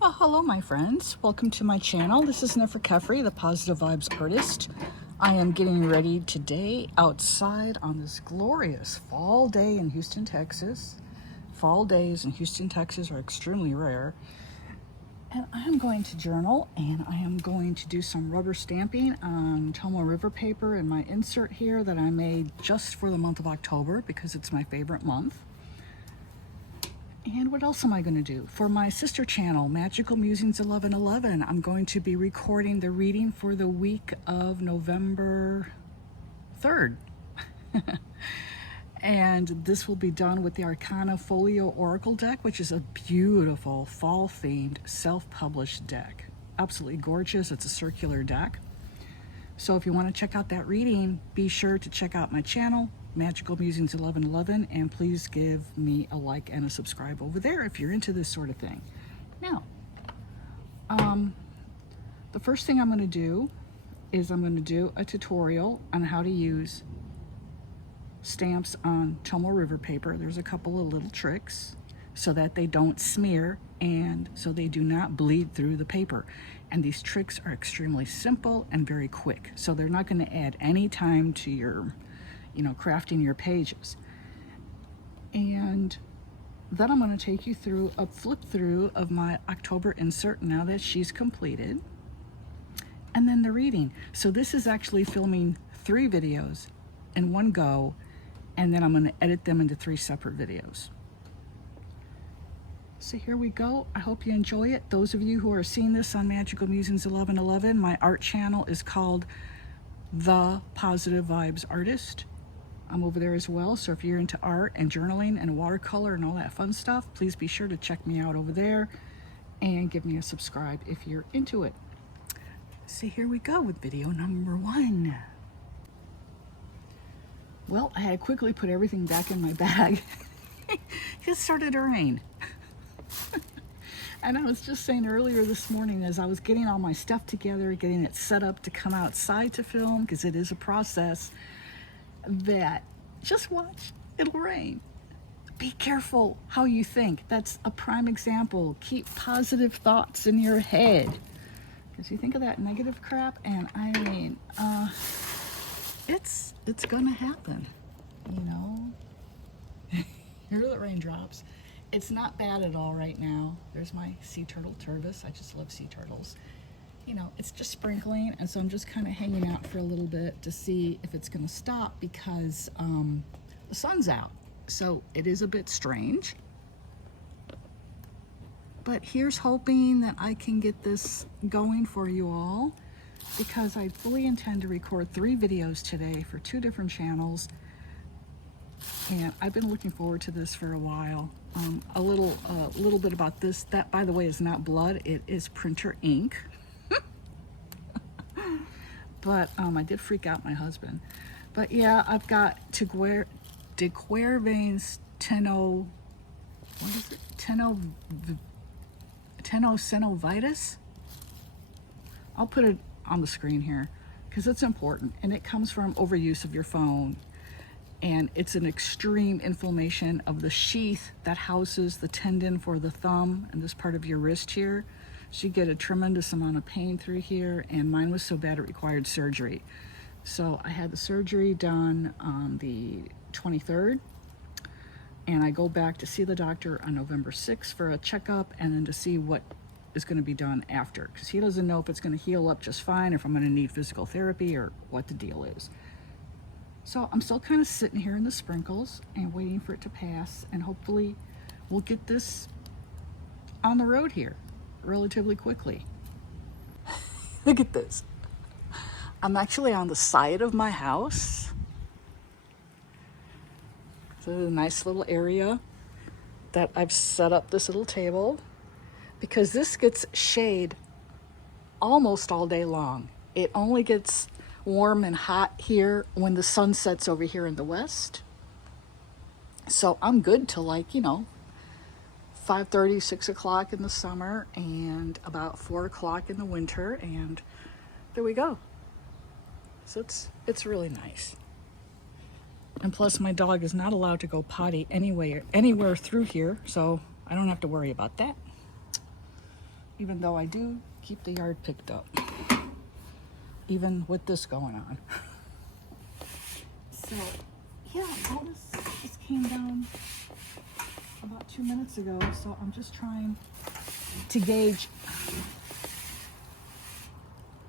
Well, hello my friends. Welcome to my channel. This is Nefer Kefri, the Positive Vibes Artist. I am getting ready today outside on this glorious fall day in Houston, Texas. Fall days in Houston, Texas are extremely rare. And I am going to journal, and I am going to do some rubber stamping on Tomo River paper in my insert here that I made just for the month of October because it's my favorite month. And what else am I going to do? For my sister channel, Magical Musings 1111, I'm going to be recording the reading for the week of November 3rd. And this will be done with the Arcana Folio Oracle deck, which is a beautiful fall-themed self-published deck. Absolutely gorgeous. It's a circular deck. So if you want to check out that reading, be sure to check out my channel, Magical Musings 1111, and please give me a like and a subscribe over there if you're into this sort of thing. Now, the first thing I'm going to do is I'm going to do a tutorial on how to use stamps on Tomo River paper. There's a couple of little tricks so that they don't smear and so they do not bleed through the paper. And these tricks are extremely simple and very quick. So they're not going to add any time to your crafting your pages. And then I'm going to take you through a flip through of my October insert now that she's completed, and then the reading. So this is actually filming 3 videos in one go, and then I'm going to edit them into 3 separate videos. So here we go. I hope you enjoy it. Those of you who are seeing this on Magical Musings 1111, my art channel is called The Positive Vibes Artist. I'm over there as well, so if you're into art and journaling and watercolor and all that fun stuff, please be sure to check me out over there and give me a subscribe if you're into it. So here we go with video number 1. Well, I had to quickly put everything back in my bag. It started to rain. And I was just saying earlier this morning as I was getting all my stuff together, getting it set up to come outside to film, because it is a process, that just watch, it'll rain. Be careful how you think. That's a prime example. Keep positive thoughts in your head, because you think of that negative crap, and I mean, it's gonna happen, Here are the raindrops. It's not bad at all right now. There's my sea turtle Turvis. I just love sea turtles. It's just sprinkling, and so I'm just kind of hanging out for a little bit to see if it's going to stop, because the sun's out. So it is a bit strange. But here's hoping that I can get this going for you all, because I fully intend to record 3 videos today for 2 different channels. And I've been looking forward to this for a while. A little bit about this. That, by the way, is not blood. It is printer ink. But I did freak out my husband. But yeah, I've got de Quervain's Tenosynovitis. I'll put it on the screen here because it's important, and it comes from overuse of your phone. And it's an extreme inflammation of the sheath that houses the tendon for the thumb and this part of your wrist here. So you get a tremendous amount of pain through here, and mine was so bad it required surgery. So I had the surgery done on the 23rd, and I go back to see the doctor on November 6th for a checkup, and then to see what is going to be done after, because he doesn't know if it's going to heal up just fine, or if I'm going to need physical therapy, or what the deal is. So I'm still kind of sitting here in the sprinkles and waiting for it to pass, and hopefully we'll get this on the road here relatively quickly. Look at this. I'm actually on the side of my house. So a nice little area that I've set up this little table, because this gets shade almost all day long. It only gets warm and hot here when the sun sets over here in the west. So I'm good till 5:30, 6 o'clock in the summer, and about 4 o'clock in the winter, and there we go. So it's really nice. And plus, my dog is not allowed to go potty anywhere through here, so I don't have to worry about that. even though I do keep the yard picked up, even with this going on. So, yeah, all this just came down about 2 minutes ago, so I'm just trying to gauge.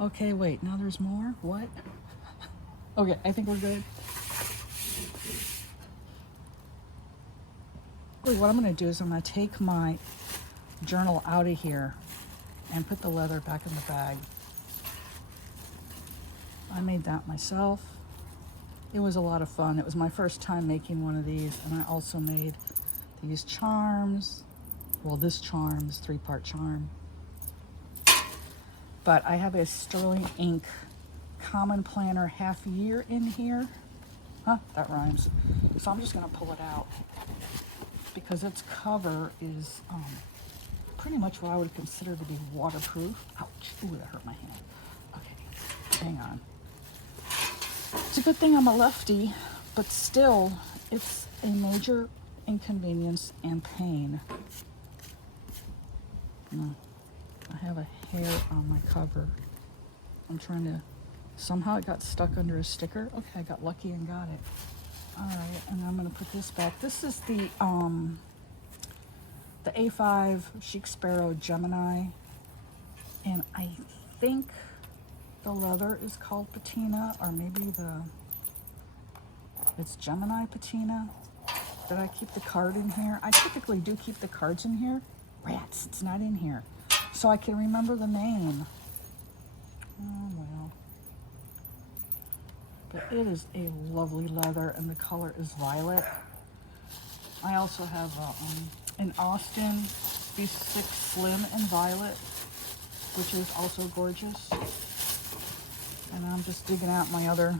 Okay, wait, now there's more? What? Okay, I think we're good. What I'm going to do is I'm going to take my journal out of here and put the leather back in the bag. I made that myself. It was a lot of fun. It was my first time making one of these, and I also made these charms. Well, this charm is 3-part charm. But I have a sterling ink common planner half year in here. Huh, that rhymes. So I'm just going to pull it out because its cover is pretty much what I would consider to be waterproof. Ouch, ooh, that hurt my hand. Okay, hang on. It's a good thing I'm a lefty, but still, it's a major inconvenience and pain. I have a hair on my cover. I'm trying to, somehow it got stuck under a sticker. Okay, I got lucky and got it. All right, and I'm gonna put this back. This is the A5 Chic Sparrow Gemini, and I think the leather is called patina, or maybe it's Gemini patina. Did I keep the card in here? I typically do keep the cards in here. Rats, it's not in here. So I can remember the name. Oh well. But it is a lovely leather, and the color is violet. I also have an Austin B6 Slim in violet, which is also gorgeous. And I'm just digging out my other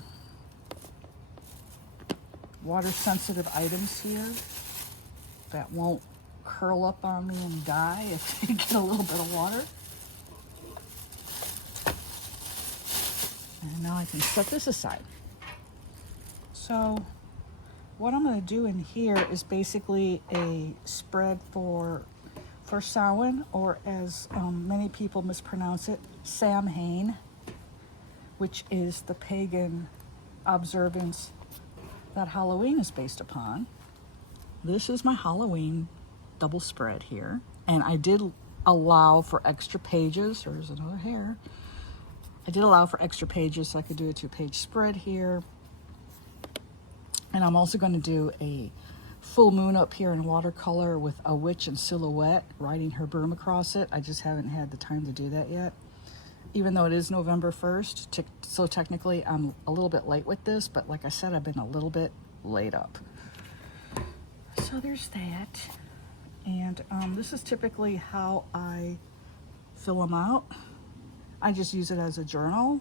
water-sensitive items here that won't curl up on me and die if they get a little bit of water. And now I can set this aside. So what I'm going to do in here is basically a spread for Samhain, or as many people mispronounce it, Samhain, which is the pagan observance that Halloween is based upon. This is my Halloween double spread here, and I did allow for extra pages. There's another hair. I did allow for extra pages so I could do a 2-page spread here. And I'm also going to do a full moon up here in watercolor with a witch in silhouette riding her broom across it. I just haven't had the time to do that yet, even though it is November 1st. So technically I'm a little bit late with this, but like I said, I've been a little bit laid up. So there's that. And this is typically how I fill them out. I just use it as a journal.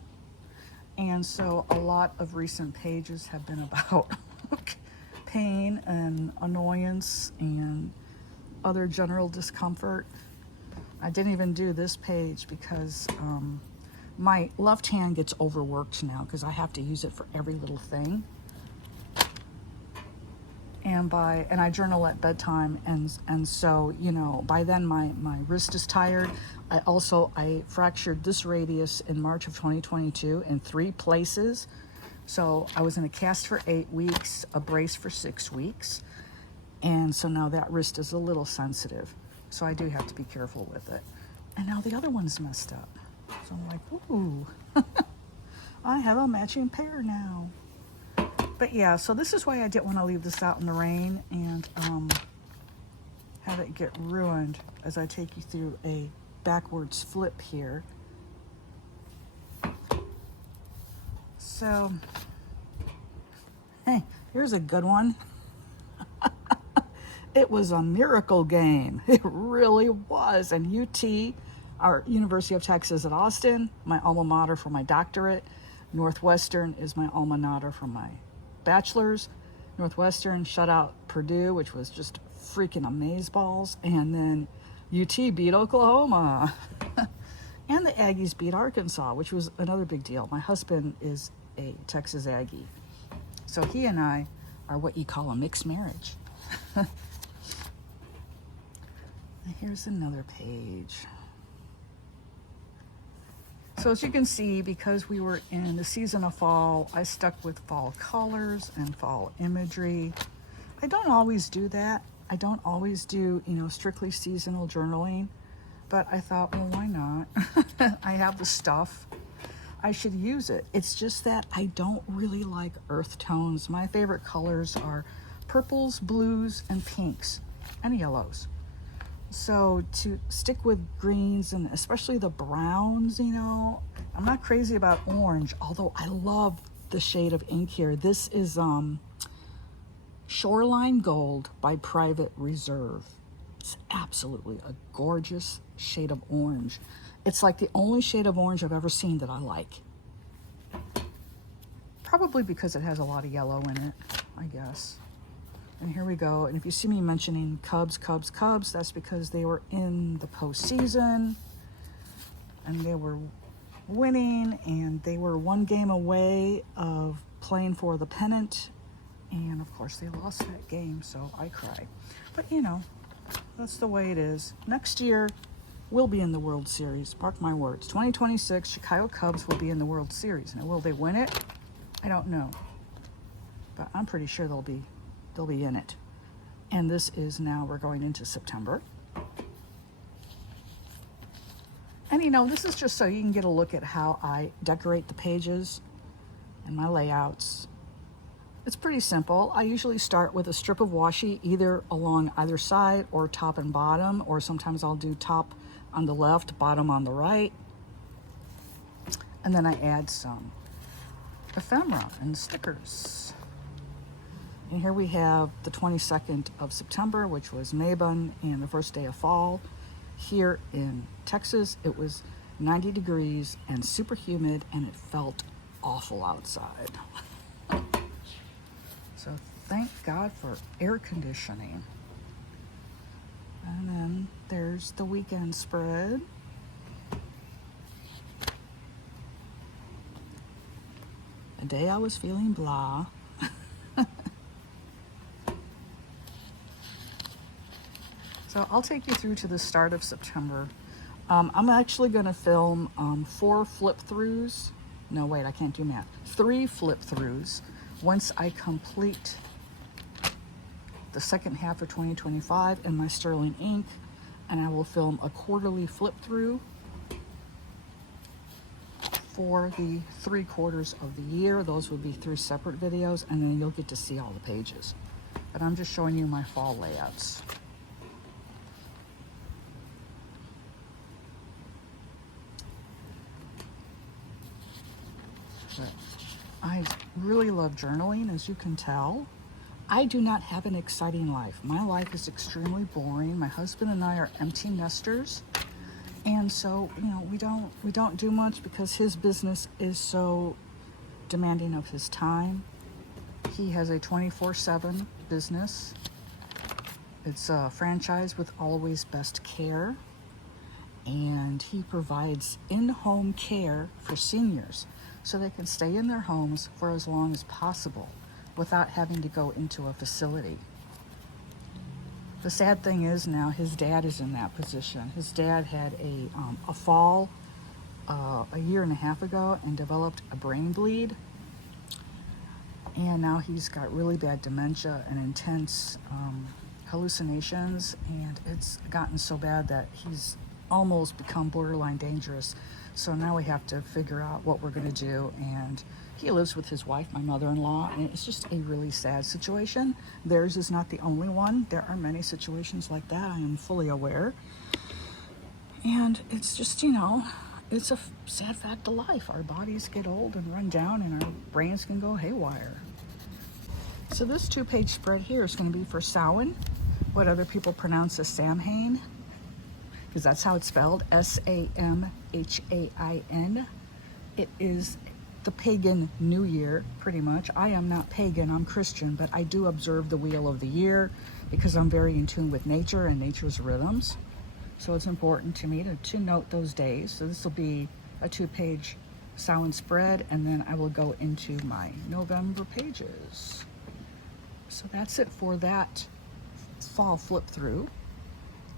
And so a lot of recent pages have been about pain and annoyance and other general discomfort. I didn't even do this page because my left hand gets overworked now because I have to use it for every little thing. And I journal at bedtime, and so, you know, by then my wrist is tired. I fractured this radius in March of 2022 in 3 places. So I was in a cast for 8 weeks, a brace for 6 weeks, and so now that wrist is a little sensitive. So I do have to be careful with it. And now the other one's messed up. So I'm like, ooh, I have a matching pair now. But yeah, so this is why I didn't want to leave this out in the rain and have it get ruined as I take you through a backwards flip here. So, hey, here's a good one. It was a miracle game. It really was. And UT, our University of Texas at Austin, my alma mater for my doctorate. Northwestern is my alma mater for my bachelor's. Northwestern shut out Purdue, which was just freaking amazeballs. And then UT beat Oklahoma. And the Aggies beat Arkansas, which was another big deal. My husband is a Texas Aggie. So he and I are what you call a mixed marriage. Here's another page. So as you can see, because we were in the season of fall, I stuck with fall colors and fall imagery. I don't always do that. I don't always do, strictly seasonal journaling, but I thought, well, why not? I have the stuff. I should use it. It's just that I don't really like earth tones. My favorite colors are purples, blues, and pinks, and yellows. So to stick with greens and especially the browns, I'm not crazy about orange, although I love the shade of ink here. This is Shoreline Gold by Private Reserve. It's absolutely a gorgeous shade of orange. It's like the only shade of orange I've ever seen that I like. Probably because it has a lot of yellow in it, I guess. And here we go. And if you see me mentioning Cubs, that's because they were in the postseason and they were winning, and they were one game away of playing for the pennant. And of course they lost that game, so I cry. But that's the way it is. Next year we'll be in the World Series. Mark my words. 2026, Chicago Cubs will be in the World Series. Now, will they win it? I don't know. But I'm pretty sure they'll be in it. And this is now, we're going into September. And this is just so you can get a look at how I decorate the pages and my layouts. It's pretty simple. I usually start with a strip of washi, either along either side or top and bottom, or sometimes I'll do top on the left, bottom on the right. And then I add some ephemera and stickers. And here we have the 22nd of September, which was Mabon, and the first day of fall. Here in Texas, it was 90 degrees and super humid, and it felt awful outside. So thank God for air conditioning. And then there's the weekend spread. A day I was feeling blah. So I'll take you through to the start of September. I'm actually going to film 4 flip-throughs. No, wait, I can't do math. 3 flip-throughs once I complete the second half of 2025 in my sterling ink, and I will film a quarterly flip-through for the 3 quarters of the year. Those would be 3 separate videos, and then you'll get to see all the pages. But I'm just showing you my fall layouts. I really love journaling, as you can tell. I do not have an exciting life. My life is extremely boring. My husband and I are empty nesters. And so, we don't do much because his business is so demanding of his time. He has a 24/7 business. It's a franchise with Always Best Care. And he provides in-home care for seniors so they can stay in their homes for as long as possible without having to go into a facility. The sad thing is now his dad is in that position. His dad had a fall a year and a half ago and developed a brain bleed. And now he's got really bad dementia and intense hallucinations. And it's gotten so bad that he's almost become borderline dangerous. So now we have to figure out what we're going to do. And he lives with his wife, my mother-in-law, and it's just a really sad situation. Theirs is not the only one. There are many situations like that. I am fully aware. And it's just, it's a sad fact of life. Our bodies get old and run down, and our brains can go haywire. So this 2-page spread here is going to be for Samhain, what other people pronounce as Samhain, because that's how it's spelled, Samhain. It is the pagan New Year, pretty much. I am not pagan, I'm Christian, but I do observe the wheel of the year because I'm very in tune with nature and nature's rhythms. So it's important to me to note those days. So this will be a 2-page Samhain spread, and then I will go into my November pages. So that's it for that fall flip through.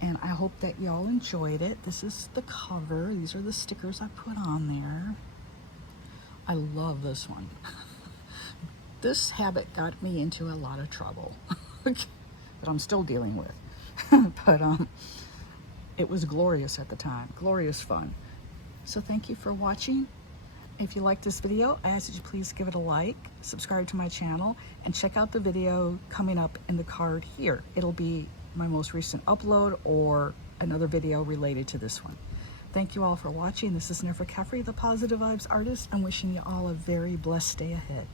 And I hope that y'all enjoyed it. This is the cover. These are the stickers I put on there. I love this one. This habit got me into a lot of trouble that I'm still dealing with. But it was glorious at the time, glorious fun. So thank you for watching. If you liked this video, I ask that you please give it a like, subscribe to my channel, and check out the video coming up in the card here. It'll be my most recent upload or another video related to this one. Thank you all for watching. This is Nefer Kefri, the Positive Vibes Artist. I'm wishing you all a very blessed day ahead.